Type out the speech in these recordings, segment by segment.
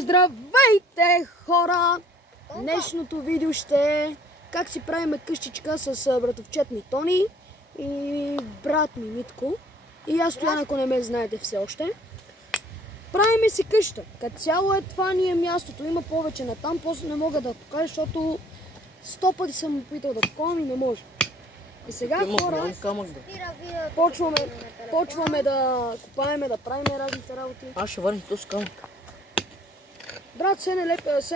Здравейте, хора! Днешното видео ще е как си правим къщичка с братовчет ми Тони и брат ми Митко. И аз Стоян, ако не ме знаете все още. Правиме си къща. Като цяло е това ни е мястото. Има повече на там, после не мога да покажа, защото 100 пъти съм опитал да таковам и не може. И сега, хора, почваме да копаеме, да правиме разните работи. Аз ще върна този камък. Брат, все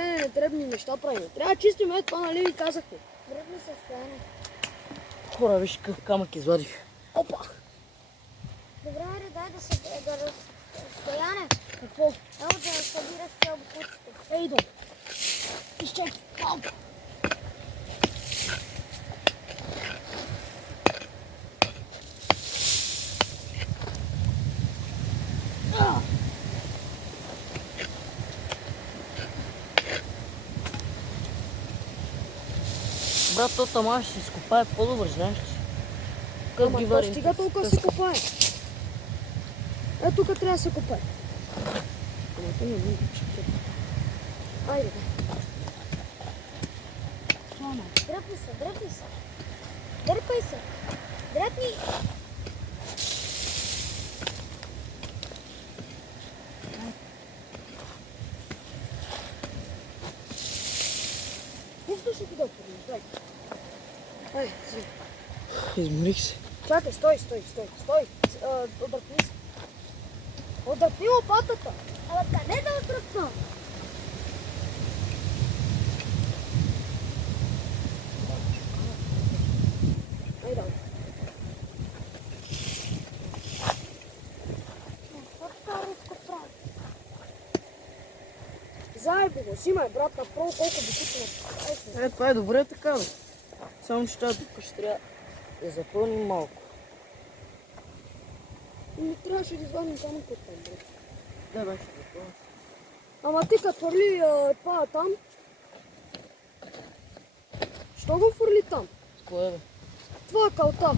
нетребни неща правим. Трябва да чистим, това нали ви казахме. Дръпни се Стояне. Хора, виж какъв камък извадих. Опа! Добре, дай да се... Стояне, Какво? ево да събираш тия букуците. Ей, идвам. Изчакай. Малко. Брат, то тама ще се изкопае по-добре, знаеш ли? Как Ама ги то варим? стига толкова се копае. Тук трябва да се копае. Ама то не е чакай. Айде, Дръпни се, дръпни се. Дърпай се. Дръпни. Пусто ще ти да отворим, дай. Айде, си. Изморих се. Чакай, стой. Отдръпни се. Отдръпни лопатата. Абе, къде да отръпна? Айде, Какво така риско прави? заебно го, взимай, брат, направо колко бутици на... Това е добре така, бе. Само че тази тук ще трябва да запълним малко. Не трябваше да извадим камък от там, брат. Да, бе, ще запълним. Ама ти като хвърли това там, що го хвърли там? С кое, бе? Това калта.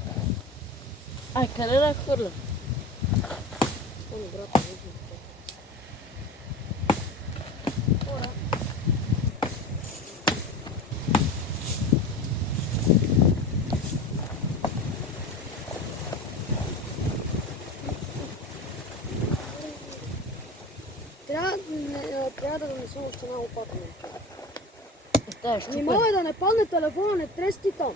Ай, къде да хвърля? Тони, брат, не знам. Хора. Трябва да донесем още една лопата. Тая щупа. Внимавай да не падне телефона, не трести там.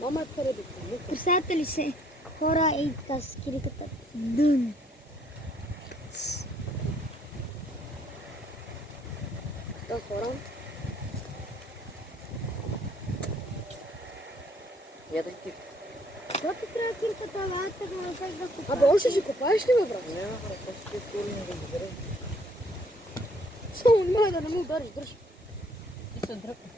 Мама е преди. Представете ли се? Хора, ей така с кириката. Дън. Да, хора. Я да ти. Защото трябва кирката, бе, така да се да купа. Абе, още си копаеш ли, бе, брат? Не, бе, брат, аз ще корени да ги берем. Само внимавай да не му удариш, дръж. Ти се дръпна.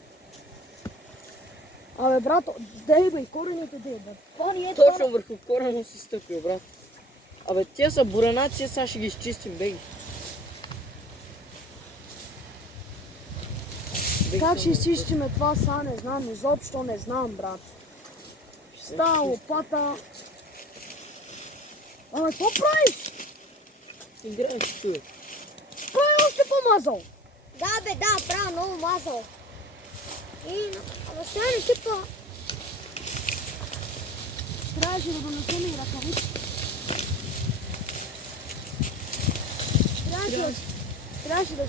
Абе, брат, дей, бе, и корените дей, бе. Това ни е Точно върху корена си стъпил, брат. Абе, тия са буренаци, сега ще ги изчистим, беги. Как ще изчистиме това, сега не знам, изобщо не знам, брат. Става лопата. Абе, какво правиш? Играеш, човек. Кой е още по-мазал? Да, бе, да, правя много мазал. И, абе, Стояне, ти па. Трябваше да донесем и ръкавици. Трябваше да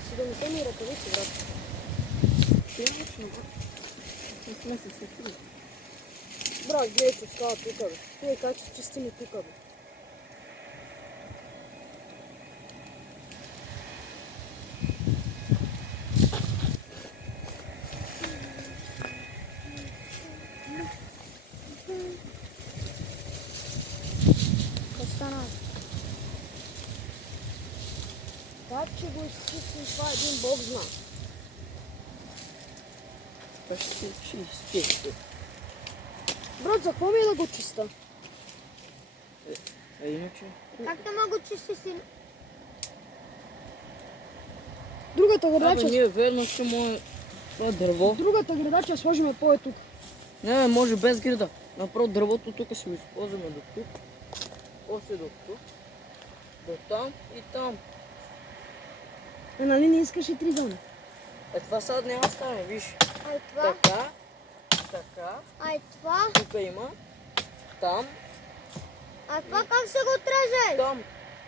си донесем и ръкавици, брат. Точно, брат. Не сме се сетили. Брат, гледай, че става тук, бе. Той как ще чистим и тук, бе. Какво стана? Как ще го изчистим, това един бог зна. Това ще изчисти. Брат, за какво ми е да го чиста? А иначе? Как да мога чисти си? Другата Абе, градача... ние верно ще му това дърво. Другата градача сложиме по тук. Не, бе, може без града. Направо дървото тук ще го използваме до тук. После до тук. До там и там. Нали не искаш и 3 зони? Това сега няма да стане, виж. Ай това, Така, така, ай това, тук има, там, а това как се го треже? там.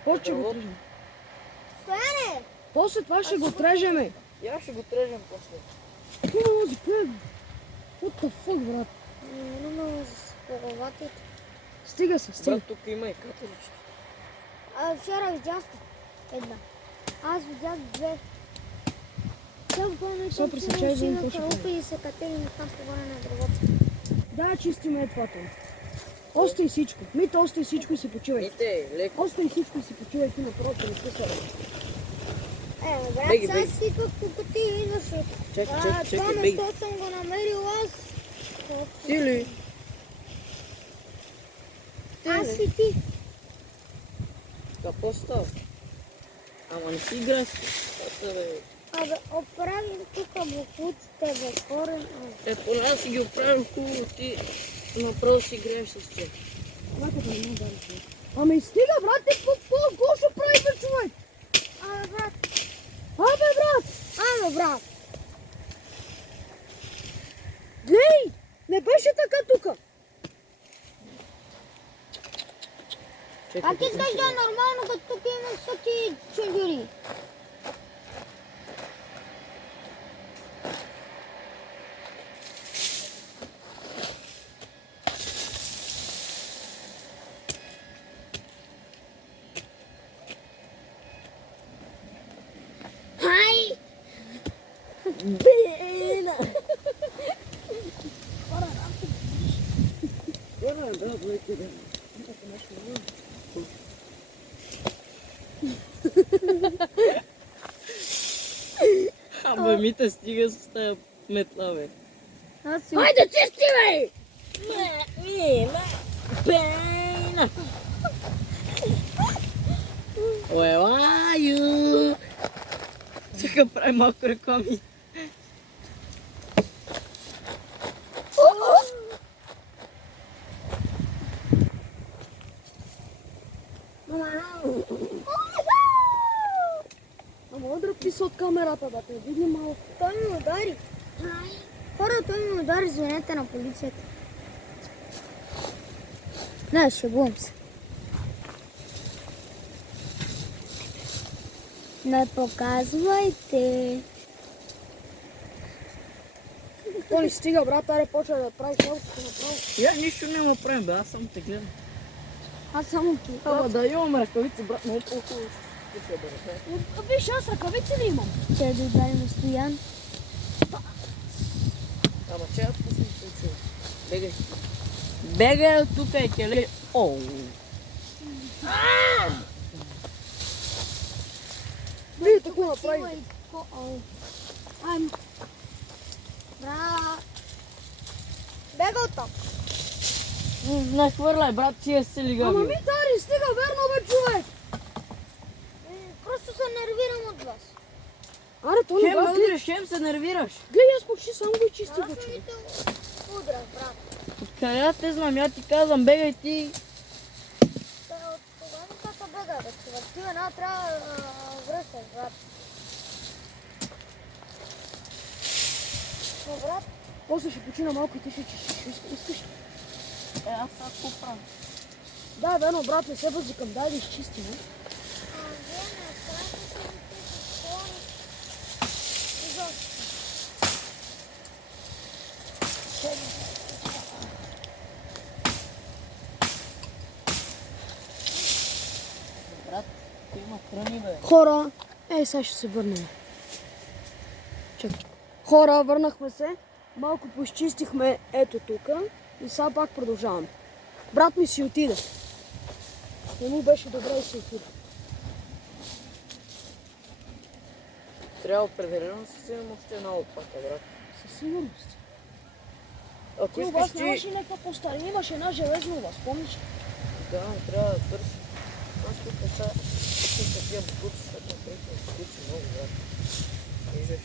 После ще го Дърво. отрежем. Стояне! После това ще го отрежеме. Я ще го трежем после. Това може да пее. What the fuck, брат? Не мога с главата. Стига се, стига. Брат, тук има и катерички. А вчера видях една. Аз видях две. Сега помня, че Сега пресечай един на точно. халупа и се катери там по горе на дървото. Да, чистиме е това там. Остай всичко. Мите, остай всичко и си почивай. Мите, леко. Остай всичко и си почивай ти напротив, не се сърди. Брат, Беги, сега беги. си идвах тук ти идваше. Чакай, Това чакай, беги. место съм го намерил аз. Ти ли? Аз и ти. Какво става? Ама не си играй с това, бе. Абе, оправим тук буклуците, бе, корен. Поне аз си ги оправил хубаво, ти направо си играеш с тях. Лаката не ме удари човек. Ама и стига, брат, ти какво ще прави, бе, човек? Абе, брат. Абе, брат! Абе, брат. Глей! Не беше така тука. Чакай, Как искаш да е нормално, като тук има всеки чундюри? Хай! Бена! Абе, Мите, стига с тая метла, бе. Аз си... Хайде, чисти, бе! Бена! Бена! Where are you? Чакай, прави малко реклами. Ама удра писа от камерата, да те види малко. Той ми удари. Хора, той ми удари, звънете на полицията. Не, шегувам се. Не показвайте. Тони, стига, брат, аре почва да прави селското направо. Я нищо не му правим, бе, аз само те гледам. Аз само ти. Ама да имам ръкавици, брат, много по-хубаво ще бъде. Виж, аз ръкавици ли имам? Ще да ударим Стоян. Ама че аз съм се чул. Бегай. Бегай от тук е келе. Оу. Видите какво направи. Брат. Бега оттам. Не хвърляй, брат, ти е си лига. Ама ми тари, стига, верно бе, човек. Просто се нервирам от вас. Аре, Тони, Хем брат, удриш, хем се нервираш. гледай, аз почти само го изчистих, Аз бе, съм човек. ви те удра, брат. Къде те знам, я ти казвам, бегай ти. От кога ми така бега, бе, човек? Ти една трябва да връщаш, брат. Но, брат, После ще почина малко и ти ще чистиш. Искаш ли? Аз сега какво правя? Да, верно, брат, не се възикам, дай да изчистим. вие не страшно се ви тези клони. Изобщо. Брат, ти има храни, бе. Хора, сега ще се върнем. Чакай. Хора, върнахме се. Малко поизчистихме ето тука. И сега пак продължаваме. Брат ми си отиде. Не му беше добре и си отиде. Трябва определено да си вземем още една лопата, брат. Със сигурност. Ако Ти у искаш вас ти... нямаше някаква по-старина, имаше една железна у вас, помниш? Да, трябва да търсим. Аз тук сега искам такива бутуци, защото напред бутуци много, брат. Виждаш.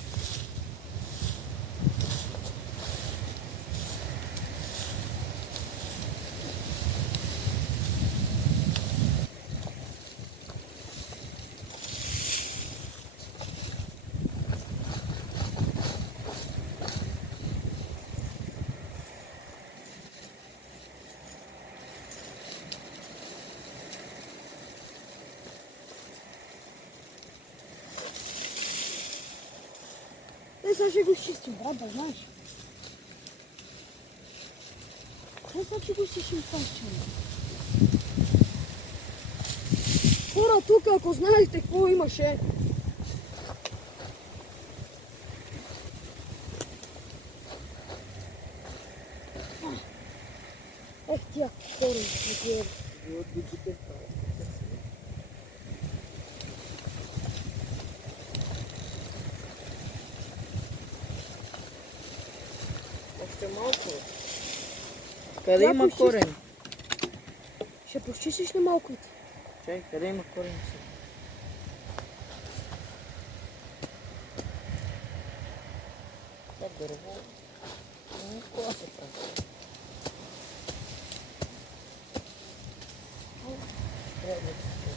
сега ще го изчистим, брат, да знаеш. Кой сега ще го изчистим това чайник? Хора, тук, ако знаете какво имаше. Ех, тия хора, не Още малко. Къде Я има почистя. корен? ще почистиш ли малко? Чай, къде има корен си? Това дърво. Какво се прави? Трябва да се прави.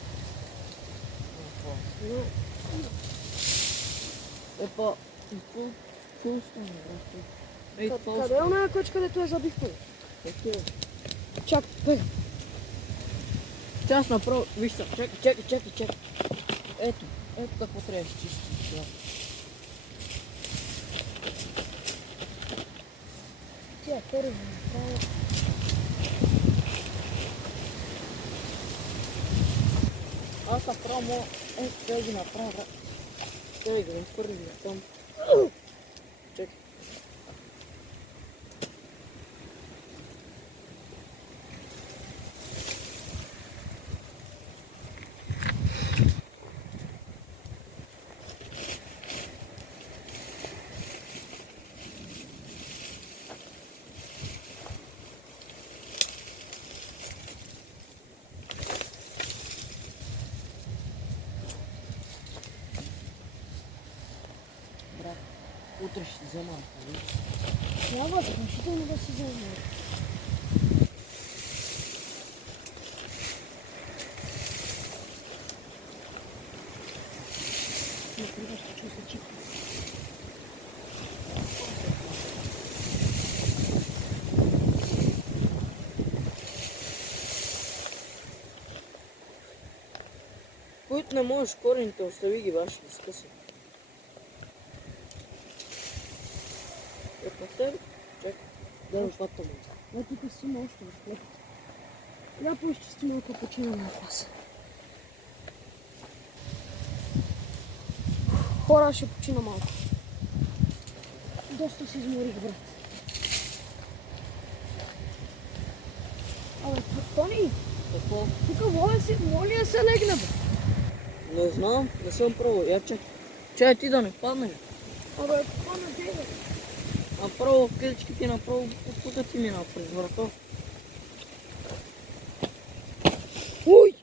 Епа, какво стане, брат? Ей, това Къде е оная кочка, дето я забихме? стане. Чак, бе. Час направо, виж са, чакай. Ето какво трябва да изчистим сега. Тия хора ги направят. Аз направо мога, трябва да ги направя, брат. Трябва да ги нахвърлим там. Чакай. Брат, утре ще взема, нали? Трябва значително да си занимава. Не трябва да чу се чипа. Които не можеш корените, остави ги ваши да скъсат. От на тебе? Чакай. Дай лопата му. Тук си има още в хлеб. Я поизчисти малко почина на класа. Хора, ще почина малко. Доста се изморих, брат. Абе, Тони, Какво? тук моля да се легне, бе. Не знам, не съм пробвал. Я чакай. Чай ти да не падне. Абе, това на тебе. Направо къдички ти направо тук ти мина през врата. Уй!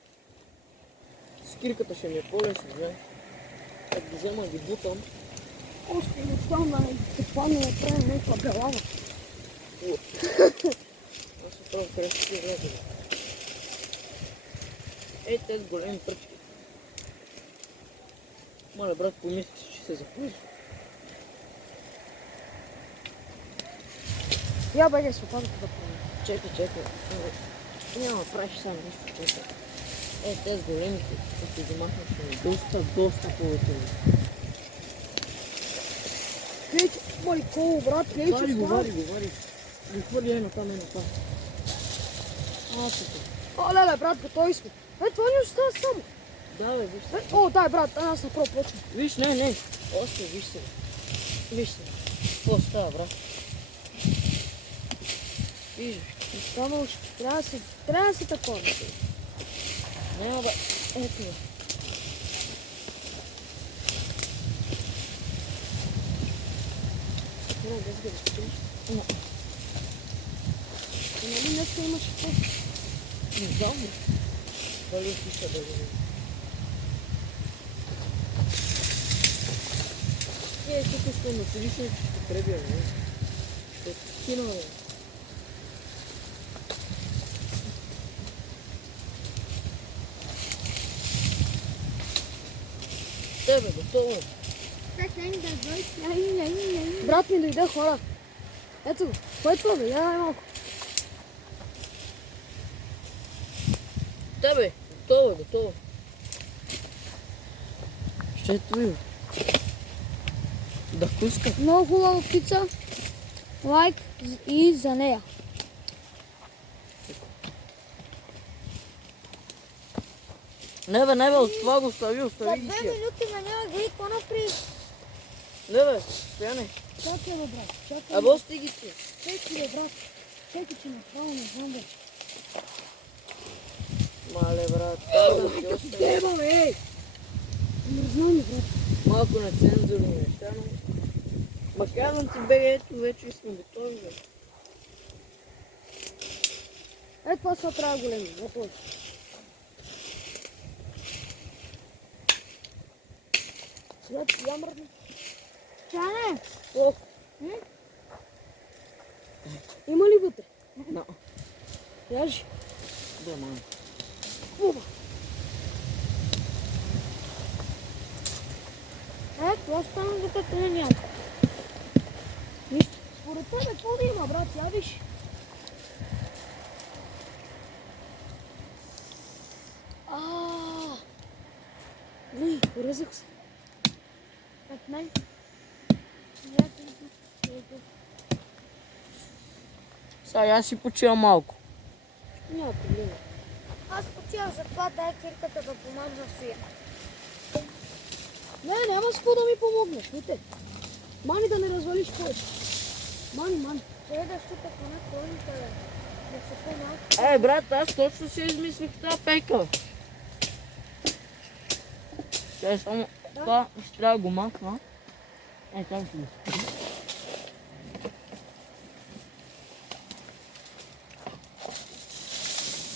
Скирката ще ми е по-лесно, взем. Как ги взема, ги бутам. Още не стана да те падне да правим някаква белава. Аз направо красиво влезе. Ей, тези големи пръчки. Моля, брат, помисли, че ще се запълни. Я бъде с лопатата да правим. Чакай. Няма да правиш само нищо, чакай. Ей, тези големите, като ги махнат, ще ми доста повече. Клече, моли коло, брат, клече. Вари го. Ги хвърли едно там. О, леле, брат, готови сме. Това не остава само. Да, бе, виж се. О, дай, брат, аз направо почвам. Виж, не. Още, виж се. Какво става, брат? Виж, Става още. Трябва да си такова. няма, бе. Ето, бе. Не, без ги да спиш. Не. Нали днеска имаш какво? Не знам, бе. Дали пиша да го видим. Тук искам да седиш, че ще пребия, не? Ще скина, бе. Тебе, готово. Брат ми дойде, хора. Ето го, кой пробва? Я дай малко. Тебе, готово. Ще е твои. Да куска. Много хубава птица. Лайк и за нея. Не бе, от това го остави За 2 ги тия. минути на няма гри, какво направи? Не бе, стояне. Чакай бе, брат. Чакай. Абе, ости ги тия. Чакай бе, брат. Чакай, че направо не знам бе. Мале, брат, казвам ти остави. Деба, бе! Мръзнал ми, брат. Малко нецензурни неща, но... Ма казвам ти, бе, ето вече сме готови, бе. Е, това са трябва големи, не той. Сега ти я мръдна. Чане! О! Има ли вътре? No. Яжи. Да, мам. Оба. Това стана докато не няма. Нищо. Според тебе какво да има, брат? Я виж. Ой, урезах се. От мен. Сега аз си почивам малко. Няма проблема. Аз почивам за това, дай кирката да помогна стоя. Не, няма с какво да ми помогнеш, вите. Мани да не развалиш повече. Мани. Трябва да щупя поне колоните, да се по-малко. Брат, аз точно си измислих тази пейка. Тя само... Това ще трябва да го махна. Там ще го спи.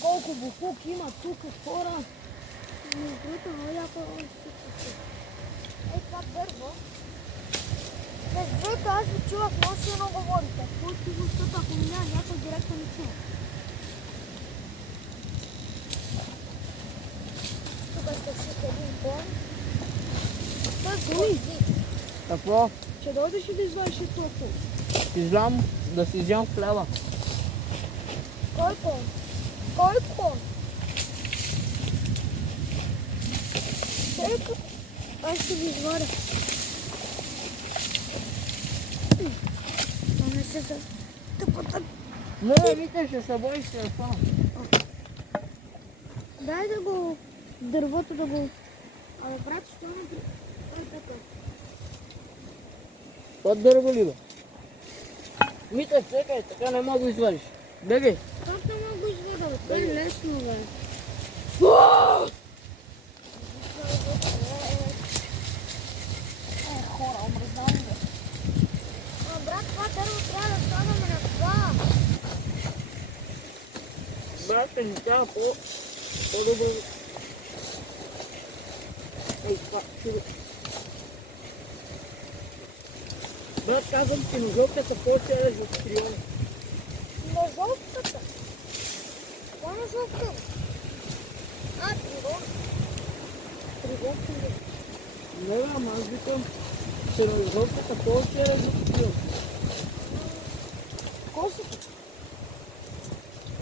Колко буклук има тук хора. Между другото, много яко това дърво. Между другото, аз ви чувах, много силно говорите. Пусти го, защото ако ми няма някой директно не чува. Тук ще всеки един бон. С гвозди. Какво? Ще дойдеш и да извадиш и това пол. Излям да си взем хляба. Кой кон? Кой кон? Чека. Аз ще ви изваря. А не се за... Тъпата. Не, Мите, ще се боиш с телефона. Дай да го... Дървото да го... Абе, брат, що не ти... Ой, така. Това дърво ли бе? Мите, чекай, така не мога да го извадиш. Бегай. Как да мога го извада, бе? Това е лесно, бе. Хора, омръзнали бе. А, брат, това дърво трябва да слагаме на това. Брат, ще ни трябва по-добро. Ей, това, чудо. Брат, казвам ти, ножовката по-че е от трион. Ножовката. Това ножовка. А, тригон. Тригон. Не бе, ама аз викам, че ножовката по-че е от трион. Косата.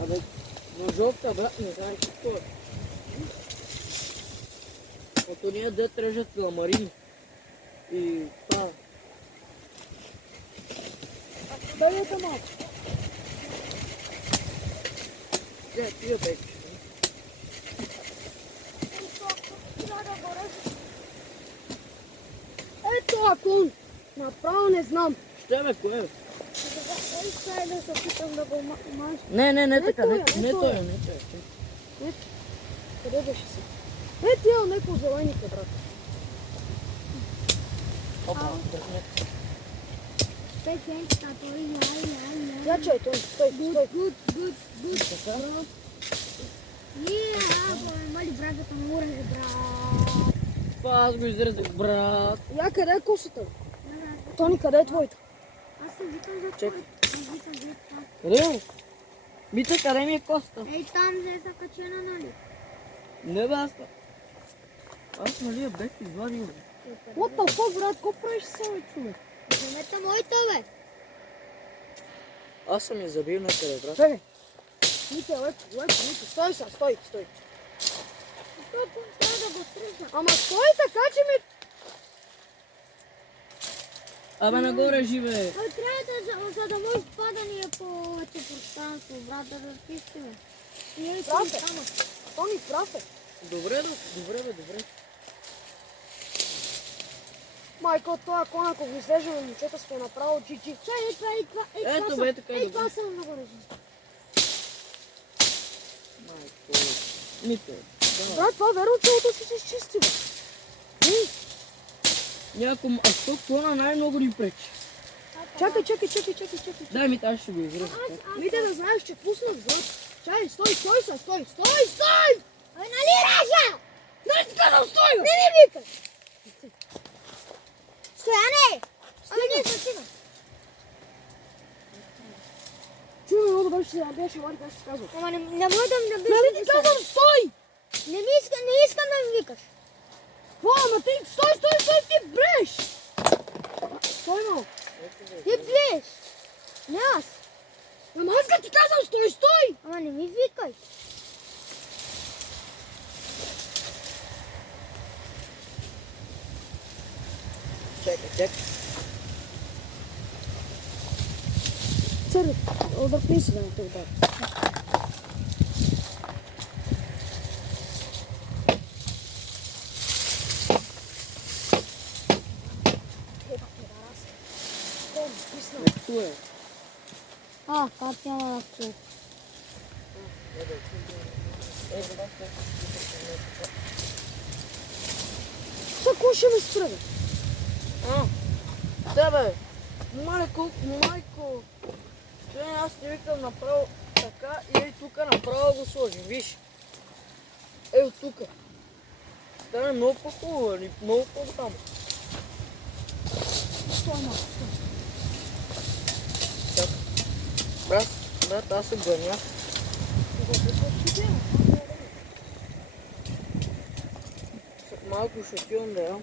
Абе, ножовка, брат, не знаеш какво е. От уния дет режат ламарини. И това. Дойдете малко. Тия пейки. Ето клон. Направо не знам. Ще бе, кое бе? Ей, сега е да се опитам да го мажа. Не така, той, не той. той. Къде беше си? Тия неко зелените, брат. Опа, Пекенката, той яй. Я чай, той, стой. Good. Мали брагата му уреже, брат. това аз го изрезах, брат. Я къде е косата? Тони, къде е твоята? Аз се викам за Чакай. това. Аз викам за това. Къде бе? Мита, къде ми е коста? Ей, там се са качена, нали? Не бе, аз нали я бех извадил. What the fuck, брат? Какво правиш сега, човек? Вземете моята, бе. Аз съм я забил на къде, брат. Чакай. Мите, стой са, стой. Трябва да го стрижа. Ама стой така, че ми... Абе, нагоре живе. Той трябва за да може това да ни е повече пространство, брат, да разчистиме. Ние сме Прав е. там. Тони, прав е. Добре, добре, бе, добре. Майко, това кон, ако го излежа на момчета, сме направо GG. Чай, това. Ето, бе, така е Ей, това добре. съм нагоре. Майко. Мите. Да. Брат, това верно цялото ще се изчисти, бе. Някой, а що клона най-много ни пречи? Чакай. Дай ми, аз ще го изрежа. Мите да знаеш, че пуснах, брат. Чай, стой! Ай, нали режа? Не ти казвам, стой, бе! Не ми викай! Стояне! Ами ние се стига. Чуй ме много добре, че се набияше Вари, как се казва. Ама не може да ми Нали ти казвам, стой! Не искам да ми викаш. Какво, ама ти, стой, ти бреш! Стой, малко. Ти плеш. Не аз. Ама аз като ти казвам, стой! Ама не ми викай. Чакай. Църви, объркни се да на това. Не псуе. Как няма да чу. Сега ще ме спре, бе? Тебе, майко. Стоян, аз ти викам направо така и ей тука направо го сложим, виж. Ей от тука. Стане много по-хубаво, нали? Много по-голямо. Стой, малко. Чакай. Брат, аз се гъня. След малко ще отивам да ям.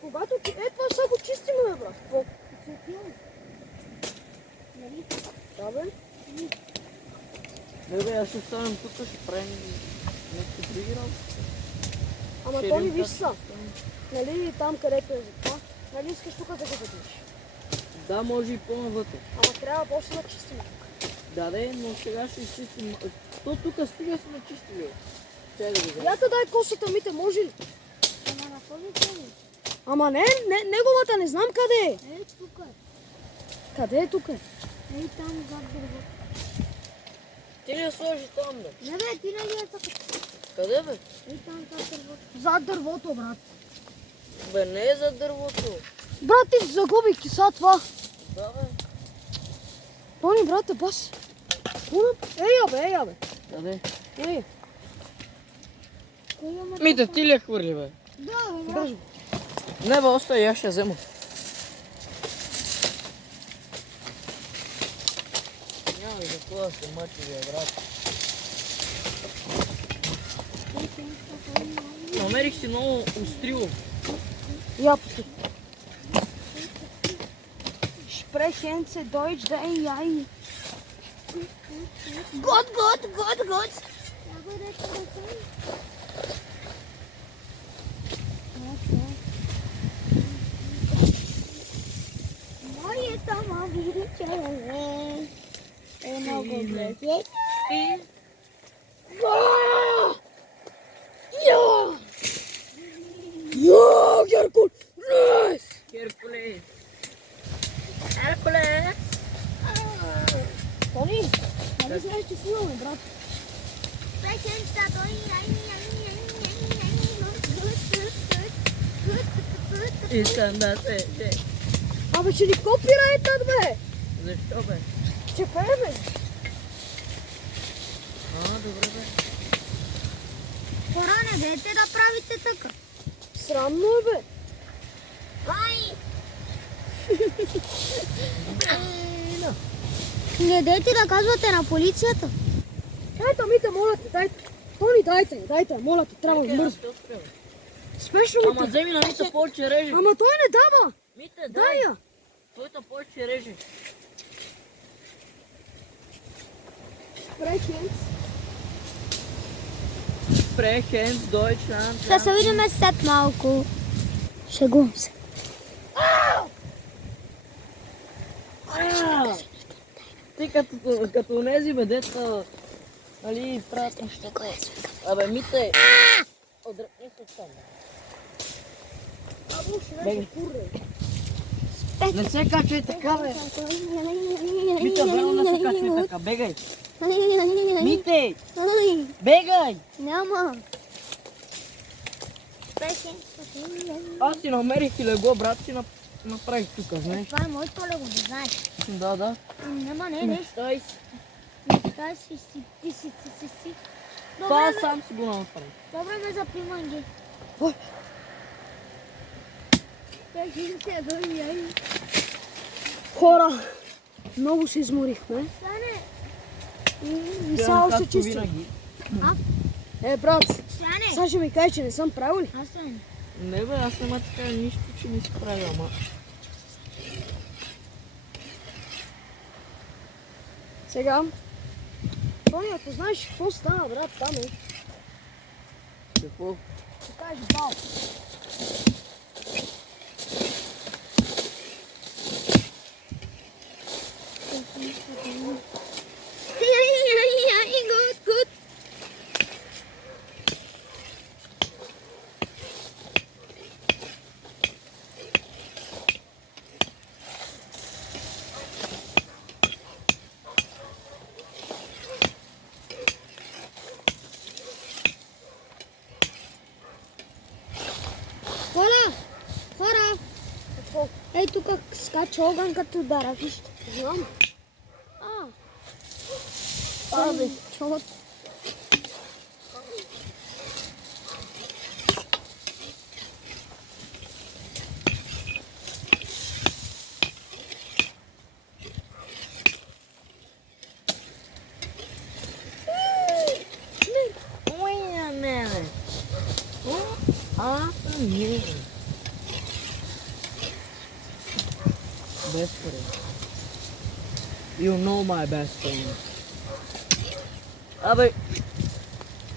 Когато ти... това сега го чистим, бе, брат. Какво? Нали? Да, бе. Бе, аз ще останем тук, ще правим нещо други работи. Ама Ще Тони, идем виж там. са. Нали там, където е за това? Нали искаш тук да го задвижиш? Да, може и по-навътре. Ама трябва после да чистим тук. Да, но сега ще изчистим. То тук стига сме чистили. Чай да го вземем. Ята дай косата, Мите, може ли? Ама на този цели. Ама не, неговата не знам къде е. Ей, тук е. Къде е тук? Ей, там зад дървото. Ти ли я сложи там, бе? Не бе, ти нали я цъкаш? Къде, бе? Ей, там зад дървото. Зад дървото, брат. Бе, не е за дървото. Брат, ти си загуби киса това. Да, бе. Тони, брате, бас. Ей, бе. Къде? Ей, Кой имаме Мите, тук? ти ли я хвърли, бе? Да, бе, брат. дръж го. Не, бе, остай, аз ще я взема. Няма и за това да се мъчи, бе, брат. Намерих си много острило. Япото. Sprechen Deutsch, denn ja. Год. Много да се Моята мобилче е много блезе. Я, Геркул! Раз! Херкулес. Тони, нали знаеш, че снимаме, брат? Искам да се... Абе, ще ни копирайтат, бе! Защо, бе? Че пееме! Добре, бе. Хора, не дайте да правите така. Срамно е, бе! Ай! Не дайте да казвате на полицията. Дайте, Мите, моля те, дайте! Тони, дайте, моля те, трябва да бързо. Спешно, Ама Мите! вземи на Мита повече реже. Ама той не дава! Мите, Дай дай. я! Твоята повече реже. Sprechen. Sprechens Deutschland. Ще се видим след малко. Шегувам се. Ти като онези бе, дета, нали, правят нещата. Абе, Мите, отдръпни се от там. Бегай. Не се качай така, бе. Мите, браво, не се качай така, бегай. Мите, бегай. Няма. Аз си намерих и легло, брат, си направих тук, знаеш. Това е моето лего, да знаеш. Да. Няма, не. Мечтай си. Мечтай си. Това Добре, сам си го направих. добре ме запимай ги. Хора, много се изморихме. Стане, И сега още Както чистим. винаги. Брат, стане. сега ще ми кажеш, че не съм правил ли? Аз стане. Не бе, аз няма така нищо, че не си правя, ама. Сега. Тони, ако знаеш какво стана, брат, там е. Какво? Ще кажеш бал. Good. Хора! Ей, тук скача огън като дара, вижте. Знам. Абе, чот. Не. Не. Best friend. You know my best friend. Абе,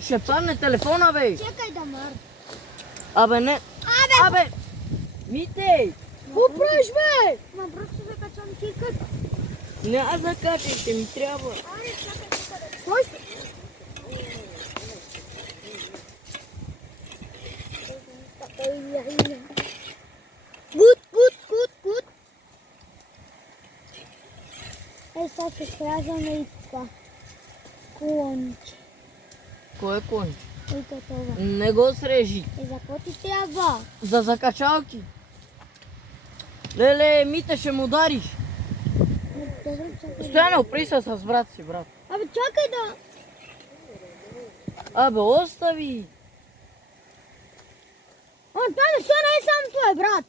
ще падне телефона, бе. Чекай да мър. Абе, не. Абе, Митей. Какво правиш, бе? Ма просто закачам кикът. Не, аз закачай, ще ми трябва. Аре, чакай. Кой? Good. Ей, сега ще срязаме и това. Клонче. Кой е конч? И това. Не го срежи. И за какво ти трябва? За закачалки. Леле, Мите, ще му удариш. Добре, чакай. Стояне, опри се с брат си, брат. Абе, чакай да... Абе, остави. Това не е сам твой брат.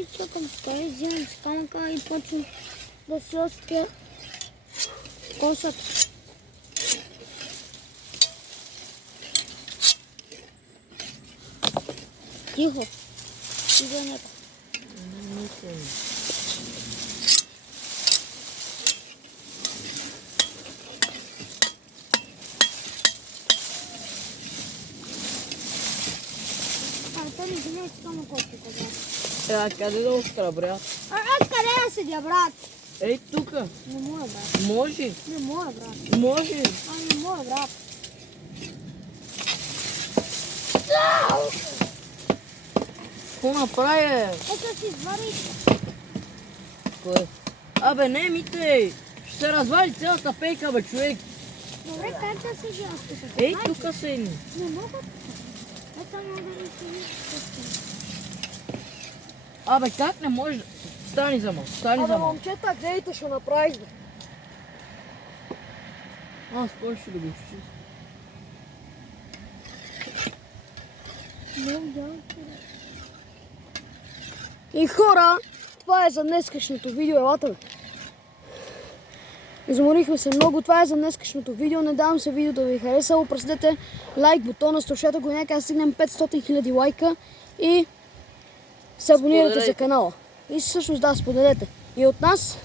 И чакам скай, взимам скамъка и почвам да си остя косата. Тихо. Идва нека. Той ми взима и скама косата, брат. Къде да остра, брат? Аз къде да седя, брат? Ей, тука. Не мога, брат. Може. Не мога, брат. Може. Не мога, брат. Какво направи? Ето си извари. Кое? Абе, не, Мите. Ще се развали цялата пейка, бе, човек. Добре, как да седя аз тук? Ей, тука седни. Не мога. Ето мога да ми седи. Абе, как не може? Стани за малко, стани Абе, за малко. момчета, гледайте, ще направиш, бе. Аз кой ще да го изчисти? И хора, това е за днескашното видео, елата, бе. Изморихме се много. Това е за днескашното видео. Надявам се видеото да ви харесало. Пръснете лайк бутона, струшете го и нека стигнем 500 000 лайка и се абонирате за канала. И всъщност да, споделете. И от нас